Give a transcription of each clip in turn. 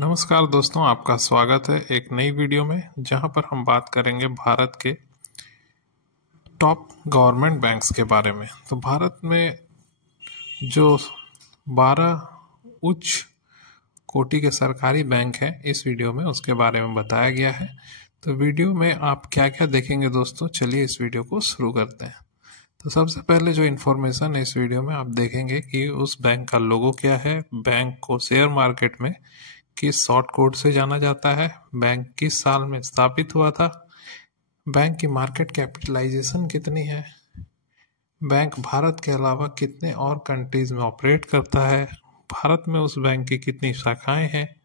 नमस्कार दोस्तों, आपका स्वागत है एक नई वीडियो में जहां पर हम बात करेंगे भारत के टॉप गवर्नमेंट बैंक्स के बारे में। तो भारत में जो 12 उच्च कोटि के सरकारी बैंक हैं, इस वीडियो में उसके बारे में बताया गया है। तो वीडियो में आप क्या क्या देखेंगे दोस्तों, चलिए इस वीडियो को शुरू करते हैं। तो सबसे पहले जो इन्फॉर्मेशन है इस वीडियो में आप देखेंगे कि उस बैंक का लोगो क्या है, बैंक को शेयर मार्केट में किस शॉर्ट कोड से जाना जाता है, बैंक किस साल में स्थापित हुआ था, बैंक की मार्केट कैपिटलाइजेशन कितनी है, बैंक भारत के अलावा कितने और कंट्रीज में ऑपरेट करता है, भारत में उस बैंक की कितनी शाखाएं हैं,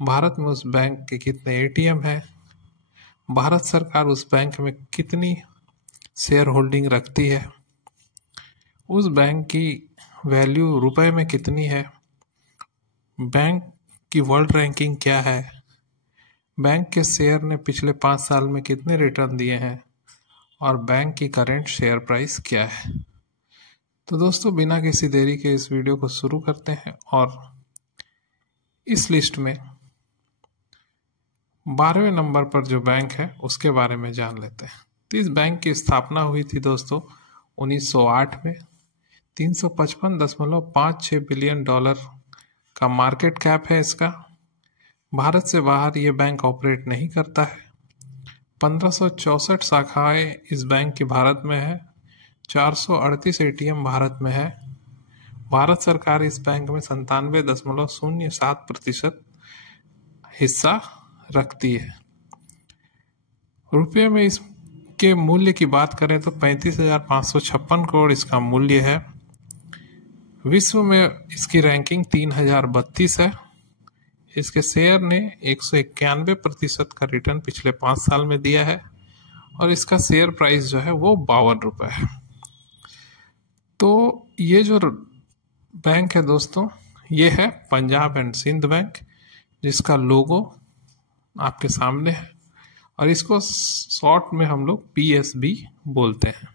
भारत में उस बैंक के कितने एटीएम हैं, भारत सरकार उस बैंक में कितनी शेयर होल्डिंग रखती है, उस बैंक की वैल्यू रुपए में कितनी है, बैंक की वर्ल्ड रैंकिंग क्या है, बैंक के शेयर ने पिछले 5 साल में कितने रिटर्न दिए हैं और बैंक की करंट शेयर प्राइस क्या है। तो दोस्तों बिना किसी देरी के इस वीडियो को शुरू करते हैं और इस लिस्ट में 12वें नंबर पर जो बैंक है उसके बारे में जान लेते हैं। तो इस बैंक की स्थापना हुई थी दोस्तों 1908 में। 355.56 बिलियन डॉलर का मार्केट कैप है इसका। भारत से बाहर ये बैंक ऑपरेट नहीं करता है। 1564 शाखाएं इस बैंक की भारत में है। 438 एटीएम भारत में है। भारत सरकार इस बैंक में 97.07% हिस्सा रखती है। रुपये में इसके मूल्य की बात करें तो 35,556 करोड़ इसका मूल्य है। विश्व में इसकी रैंकिंग 3032 है। इसके शेयर ने 191% का रिटर्न पिछले 5 साल में दिया है और इसका शेयर प्राइस जो है वो 52 रुपये है। तो ये जो बैंक है दोस्तों, ये है पंजाब एंड सिंध बैंक, जिसका लोगो आपके सामने है और इसको शॉर्ट में हम लोग पीएसबी बोलते हैं।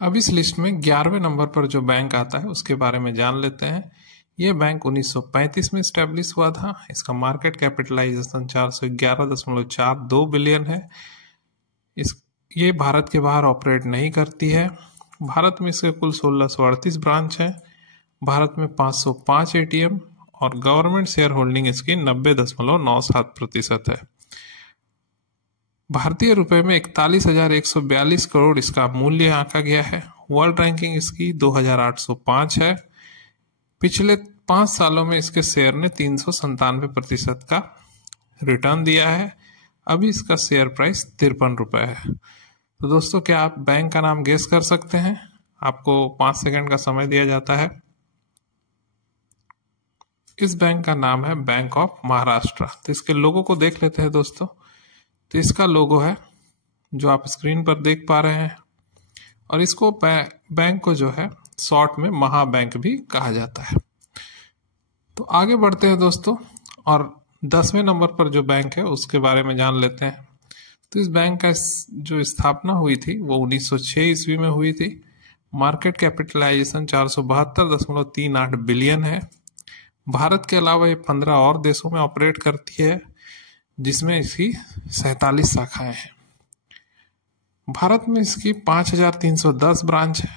अब इस लिस्ट में 11वें नंबर पर जो बैंक आता है उसके बारे में जान लेते हैं। ये बैंक 1935 में स्टैब्लिश हुआ था। इसका मार्केट कैपिटलाइजेशन 411.42 बिलियन है। ये भारत के बाहर ऑपरेट नहीं करती है। भारत में इसके कुल 1638 ब्रांच हैं। भारत में 505 एटीएम और गवर्नमेंट शेयर होल्डिंग इसकी 90.97% है। भारतीय रुपए में 41,142 करोड़ इसका मूल्य आंका गया है। वर्ल्ड रैंकिंग इसकी 2805 है। पिछले 5 सालों में इसके शेयर ने 397% का रिटर्न दिया है। अभी इसका शेयर प्राइस 53 रुपये है। तो दोस्तों क्या आप बैंक का नाम गेस कर सकते हैं? आपको 5 सेकंड का समय दिया जाता है। इस बैंक का नाम है बैंक ऑफ महाराष्ट्र। तो इसके लोगो को देख लेते हैं दोस्तों। तो इसका लोगो है जो आप स्क्रीन पर देख पा रहे हैं और इसको बैंक को जो है शॉर्ट में महाबैंक भी कहा जाता है। तो आगे बढ़ते हैं दोस्तों और 10वें नंबर पर जो बैंक है उसके बारे में जान लेते हैं। तो इस बैंक का जो स्थापना हुई थी वो 1906 ईस्वी में हुई थी। मार्केट कैपिटलाइजेशन 472.38 बिलियन है। भारत के अलावा ये 15 और देशों में ऑपरेट करती है, जिसमें इसकी 47 शाखाएं हैं। भारत में इसकी 5,310 ब्रांच है।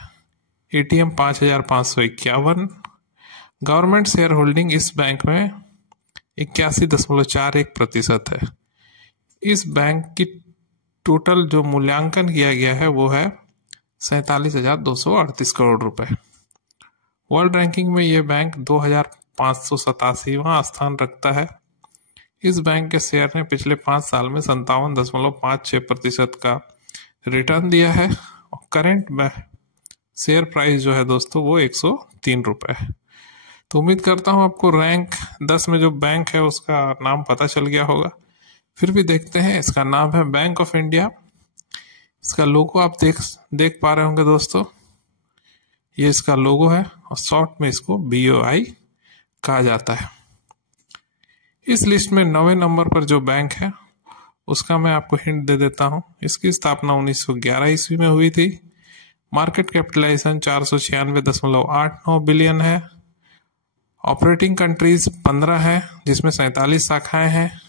एटीएम 5,551। गवर्नमेंट शेयर होल्डिंग इस बैंक में 81.41% है। इस बैंक की टोटल जो मूल्यांकन किया गया है वो है 47,238 करोड़ रुपए। वर्ल्ड रैंकिंग में ये बैंक 2,587वां स्थान रखता है। इस बैंक के शेयर ने पिछले 5 साल में 57.56% का रिटर्न दिया है और करंट शेयर प्राइस जो है दोस्तों वो 103 रुपये है। तो उम्मीद करता हूँ आपको रैंक 10 में जो बैंक है उसका नाम पता चल गया होगा। फिर भी देखते हैं। इसका नाम है बैंक ऑफ इंडिया। इसका लोगो आप देख पा रहे होंगे दोस्तों। ये इसका लोगो है और शॉर्ट में इसको BOI कहा जाता है। इस लिस्ट में 9वें नंबर पर जो बैंक है उसका मैं आपको हिंट दे देता हूँ। इसकी स्थापना 1911 ईस्वी में हुई थी। मार्केट कैपिटलाइजेशन 496.89 बिलियन है। ऑपरेटिंग कंट्रीज 15 है, जिसमें 47 शाखाएं हैं।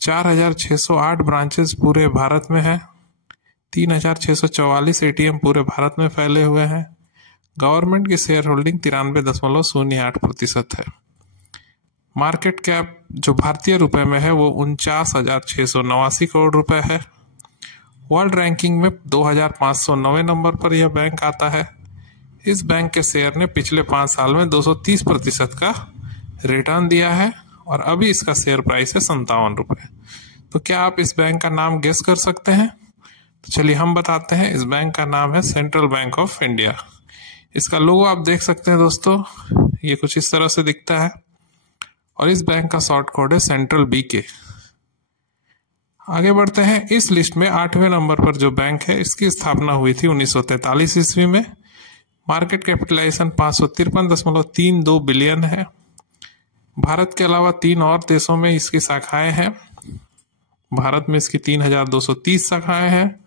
4608 ब्रांचेस पूरे भारत में है। 3644 एटीएम पूरे भारत में फैले हुए हैं। गवर्नमेंट की शेयर होल्डिंग 93.08% है। मार्केट कैप जो भारतीय रुपए में है वो 49,689 करोड़ रुपए है। वर्ल्ड रैंकिंग में 2509 नंबर पर यह बैंक आता है। इस बैंक के शेयर ने पिछले 5 साल में 230% का रिटर्न दिया है और अभी इसका शेयर प्राइस है 57 रुपए। तो क्या आप इस बैंक का नाम गेस कर सकते हैं? तो चलिए हम बताते हैं। इस बैंक का नाम है सेंट्रल बैंक ऑफ इंडिया। इसका लोगो आप देख सकते हैं दोस्तों, ये कुछ इस तरह से दिखता है और इस बैंक का शॉर्ट कोड है सेंट्रल BK। आगे बढ़ते हैं। इस लिस्ट में 8वें नंबर पर जो बैंक है, इसकी स्थापना हुई थी 1943 ईस्वी में। मार्केट कैपिटलाइजेशन 553.32 बिलियन है। भारत के अलावा 3 और देशों में इसकी शाखाएं हैं। भारत में इसकी 3230 शाखाएं हैं।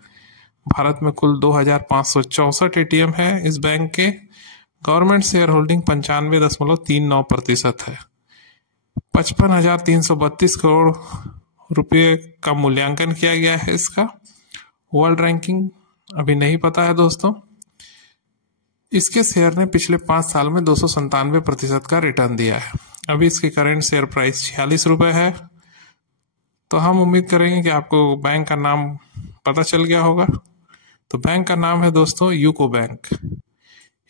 भारत में कुल 2564 एटीएम है इस बैंक के। गवर्नमेंट शेयर होल्डिंग 95.39% है। 55,332 करोड़ रुपये का मूल्यांकन किया गया है इसका। वर्ल्ड रैंकिंग अभी नहीं पता है दोस्तों। इसके शेयर ने पिछले 5 साल में 297% का रिटर्न दिया है। अभी इसकी करंट शेयर प्राइस 46 रुपए है। तो हम उम्मीद करेंगे कि आपको बैंक का नाम पता चल गया होगा। तो बैंक का नाम है दोस्तों यूको बैंक।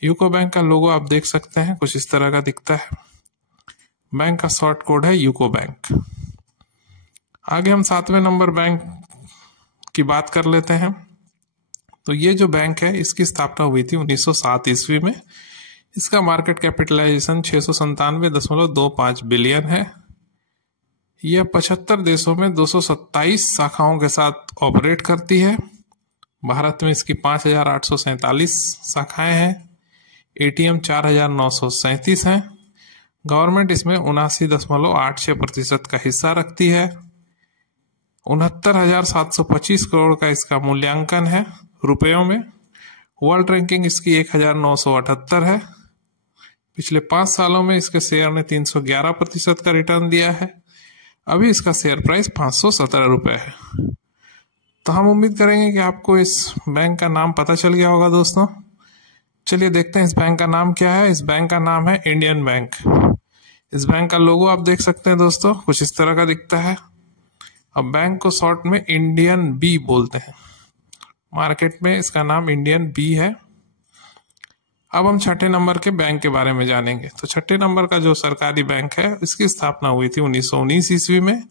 यूको बैंक का लोगो आप देख सकते हैं, कुछ इस तरह का दिखता है। बैंक का शॉर्ट कोड है यूको बैंक। आगे हम 7वें नंबर बैंक की बात कर लेते हैं। तो ये जो बैंक है, इसकी स्थापना हुई थी 1907 ईस्वी में। इसका मार्केट कैपिटलाइजेशन 697.25 बिलियन है। यह 75 देशों में 227 शाखाओं के साथ ऑपरेट करती है। भारत में इसकी 5,847 शाखाएं हैं। एटीएम 4,937 हैं। गवर्नमेंट इसमें 79.86% का हिस्सा रखती है। 69,725 करोड़ का इसका मूल्यांकन है रुपयों में। वर्ल्ड रैंकिंग इसकी 1,978 है। पिछले 5 सालों में इसके शेयर ने 311% का रिटर्न दिया है। अभी इसका शेयर प्राइस 517 रुपए है। तो हम उम्मीद करेंगे कि आपको इस बैंक का नाम पता चल गया होगा दोस्तों। चलिए देखते हैं इस बैंक का नाम क्या है। इस बैंक का नाम है इंडियन बैंक। इस बैंक का लोगो आप देख सकते हैं दोस्तों, कुछ इस तरह का दिखता है। अब बैंक को शॉर्ट में इंडियन बी बोलते हैं। मार्केट में इसका नाम इंडियन बी है। अब हम 6ठे नंबर के बैंक के बारे में जानेंगे। तो 6ठे नंबर का जो सरकारी बैंक है, इसकी स्थापना हुई थी 1919 ईस्वी में।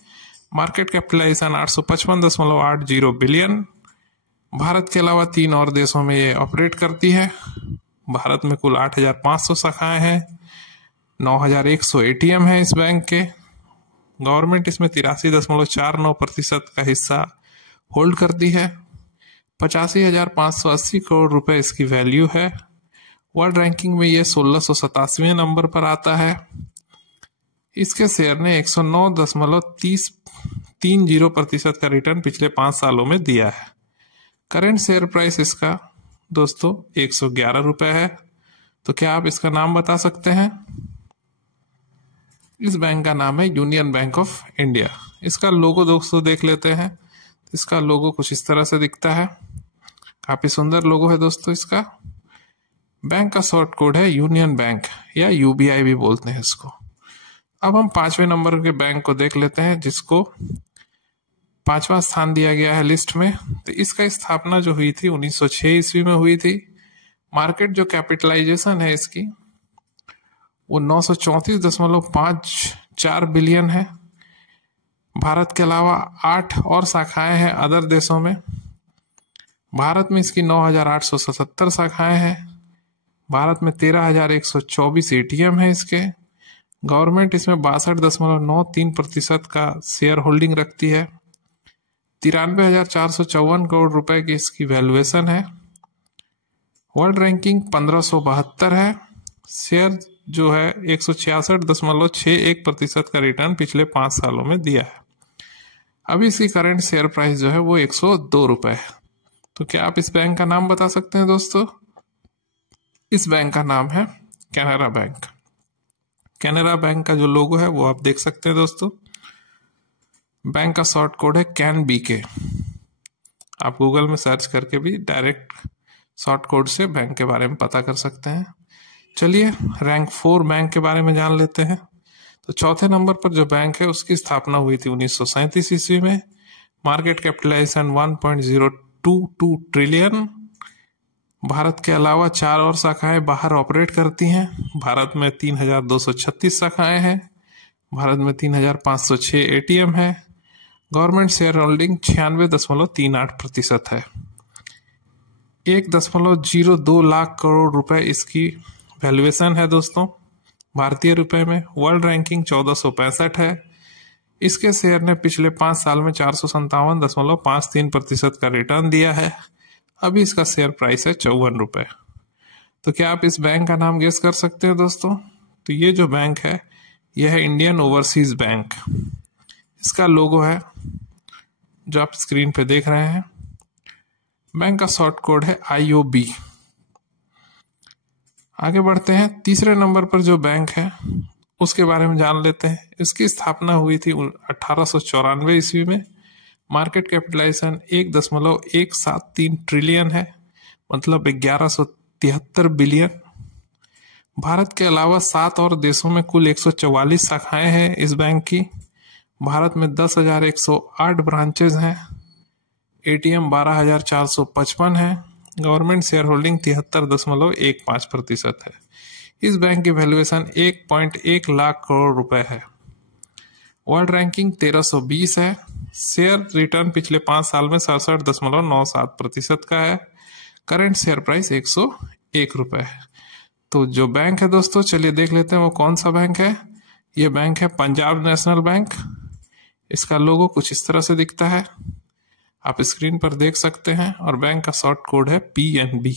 Market capitalisation 855.80 billion. भारत के अलावा 3 और देशों में ये ऑपरेट करती है। भारत में कुल 8,500 शाखाएं हैं। 9,100 एटीएम है इस बैंक के। गवर्नमेंट इसमें 83.49% का हिस्सा होल्ड करती है। 85,580 करोड़ रुपए इसकी वैल्यू है। वर्ल्ड रैंकिंग में ये 1687वें नंबर पर आता है। इसके शेयर ने 109.30% का रिटर्न पिछले 5 सालों में दिया है। करंट शेयर प्राइस इसका दोस्तों 111 रुपए है। तो क्या आप इसका नाम बता सकते हैं? इस बैंक का नाम है यूनियन बैंक ऑफ इंडिया। इसका लोगो दोस्तों देख लेते हैं। इसका लोगो कुछ इस तरह से दिखता है। काफी सुंदर लोगो है दोस्तों इसका। बैंक का शॉर्ट कोड है यूनियन बैंक या UBI भी बोलते हैं इसको। अब हम 5वें नंबर के बैंक को देख लेते हैं, जिसको 5वां स्थान दिया गया है लिस्ट में। तो इसका स्थापना जो हुई थी 1906 ईस्वी में हुई थी। मार्केट जो कैपिटलाइजेशन है इसकी वो 934.54 बिलियन है। भारत के अलावा 8 और शाखाएं हैं अदर देशों में। भारत में इसकी 9,877 शाखाएं हैं। भारत में 13,124 एटीएम है इसके। गवर्नमेंट इसमें 62.93% का शेयर होल्डिंग रखती है। 93,454 करोड़ रुपए की इसकी वैल्यूएशन है। वर्ल्ड रैंकिंग 1572 है। शेयर जो है 166.61% का रिटर्न पिछले 5 सालों में दिया है। अभी इसकी करंट शेयर प्राइस जो है वो 102 रुपए है। तो क्या आप इस बैंक का नाम बता सकते हैं दोस्तों? इस बैंक का नाम है कैनरा बैंक। कैनरा बैंक का जो लोगो है वो आप देख सकते हैं दोस्तों। बैंक का शॉर्ट कोड है कैन बी के। आप गूगल में सर्च करके भी डायरेक्ट शॉर्ट कोड से बैंक के बारे में पता कर सकते हैं। चलिए रैंक 4 बैंक के बारे में जान लेते हैं। तो चौथे नंबर पर जो बैंक है उसकी स्थापना हुई थी 1937 ईस्वी में। Market capitalisation 1.022 trillion. भारत के अलावा 4 और शाखाएं बाहर ऑपरेट करती हैं। भारत में 3236 शाखाएं हैं। भारत में 3506 एटीएम है। गवर्नमेंट शेयर होल्डिंग 96.38% है। 1.02 लाख करोड़ रुपए इसकी वैल्यूएशन है दोस्तों भारतीय रुपए में। वर्ल्ड रैंकिंग 1465 है। इसके शेयर ने पिछले 5 साल में 457.53% का रिटर्न दिया है। अभी इसका शेयर प्राइस है 54 रुपए। तो क्या आप इस बैंक का नाम गेस कर सकते हैं दोस्तों? तो ये जो बैंक है यह है इंडियन ओवरसीज बैंक। इसका लोगो है जो आप स्क्रीन पे देख रहे हैं। बैंक का शॉर्ट कोड है IOB। आगे बढ़ते हैं। तीसरे नंबर पर जो बैंक है उसके बारे में जान लेते हैं। इसकी स्थापना हुई थी 1894 ईस्वी में। मार्केट कैपिटलाइजेशन 1.173 ट्रिलियन है, मतलब 1173 बिलियन। भारत के अलावा 7 और देशों में कुल 144 शाखाएं हैं इस बैंक की। भारत में 10,108 ब्रांचेज हैं। एटीएम 12,455 है। गवर्नमेंट शेयर होल्डिंग 73.15% है। इस बैंक की वैल्यूएशन 1.1 लाख करोड़ रुपए है। वर्ल्ड रैंकिंग 1320 है। शेयर रिटर्न पिछले 5 साल में 67.97% का है। करंट शेयर प्राइस 101 रुपए है। तो जो बैंक है दोस्तों, चलिए देख लेते हैं वो कौन सा बैंक है। ये बैंक है पंजाब नेशनल बैंक। इसका लोगो कुछ इस तरह से दिखता है, आप स्क्रीन पर देख सकते हैं। और बैंक का शॉर्ट कोड है PNB।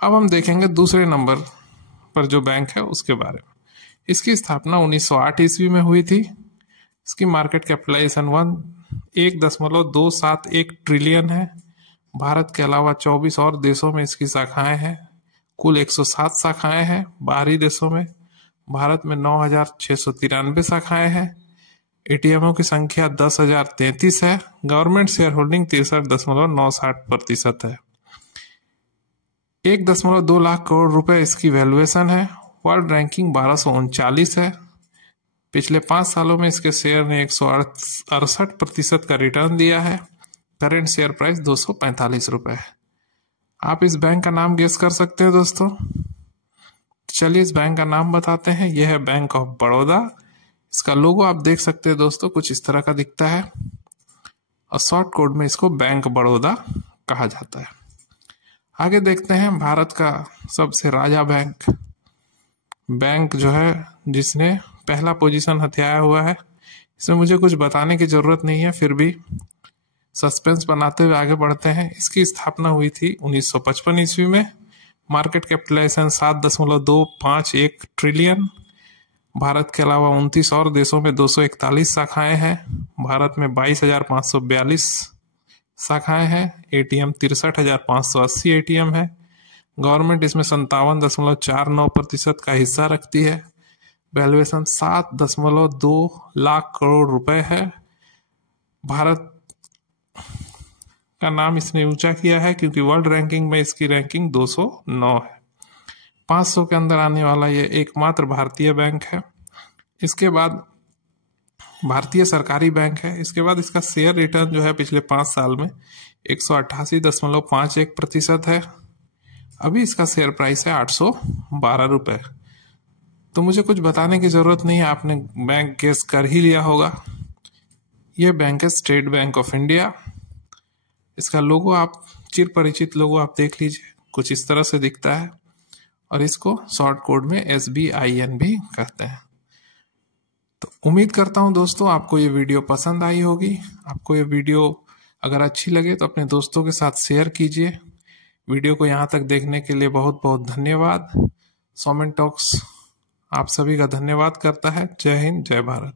अब हम देखेंगे दूसरे नंबर पर जो बैंक है उसके बारे में। इसकी स्थापना 1908 ईस्वी में हुई थी। इसकी मार्केट कैपिटलाइजेशन 1.271 ट्रिलियन है। भारत के अलावा 24 और देशों में इसकी शाखाएं हैं। कुल 107 शाखाएं हैं बाहरी देशों में। भारत में 9,693 शाखाएं हैं। एटीएमओ की संख्या 10,033 है। गवर्नमेंट शेयर होल्डिंग 63.90% है। 1.2 लाख करोड़ रुपए इसकी वैल्यूएशन है। वर्ल्ड रैंकिंग 1239 है। पिछले 5 सालों में इसके शेयर ने 168% का रिटर्न दिया है। करंट शेयर प्राइस 245 रुपए है। आप इस बैंक का नाम गेस कर सकते हैं दोस्तों। चलिए इस बैंक का नाम बताते हैं। यह है बैंक ऑफ बड़ौदा। इसका लोगो आप देख सकते हैं दोस्तों, कुछ इस तरह का दिखता है और शॉर्ट कोड में इसको बैंक बड़ौदा कहा जाता है। आगे देखते हैं भारत का सबसे राजा बैंक जो है जिसने पहला पोजीशन हथियाया हुआ है। इसमें मुझे कुछ बताने की जरूरत नहीं है, फिर भी सस्पेंस बनाते हुए आगे बढ़ते हैं। इसकी स्थापना हुई थी 1955 ईस्वी में। Market capitalisation 7.251 trillion. भारत के अलावा 29 और देशों में 241 शाखाएं हैं। भारत में 22,542 शाखाएं हैं। एटीएम 63,580 एटीएम है। गवर्नमेंट इसमें 57.49% का हिस्सा रखती है। वैल्यूएशन 7.2 लाख करोड़ रुपए है। भारत का नाम इसने ऊंचा किया है क्योंकि वर्ल्ड रैंकिंग में इसकी रैंकिंग 209 है। 500 के अंदर आने वाला ये एकमात्र भारतीय बैंक है। इसके बाद भारतीय सरकारी बैंक है। इसके बाद इसका शेयर रिटर्न जो है पिछले 5 साल में 188.51% है। अभी इसका शेयर प्राइस है 812 रुपए। तो मुझे कुछ बताने की जरूरत नहीं है, आपने बैंक गेस कर ही लिया होगा। यह बैंक है स्टेट बैंक ऑफ इंडिया। इसका लोगो आप चिर परिचित लोगो आप देख लीजिए, कुछ इस तरह से दिखता है और इसको शॉर्ट कोड में SBIN भी कहते हैं। तो उम्मीद करता हूं दोस्तों आपको ये वीडियो पसंद आई होगी। आपको ये वीडियो अगर अच्छी लगे तो अपने दोस्तों के साथ शेयर कीजिए। वीडियो को यहाँ तक देखने के लिए बहुत बहुत धन्यवाद। सोमेन टॉक्स आप सभी का धन्यवाद करता है। जय हिंद, जय भारत।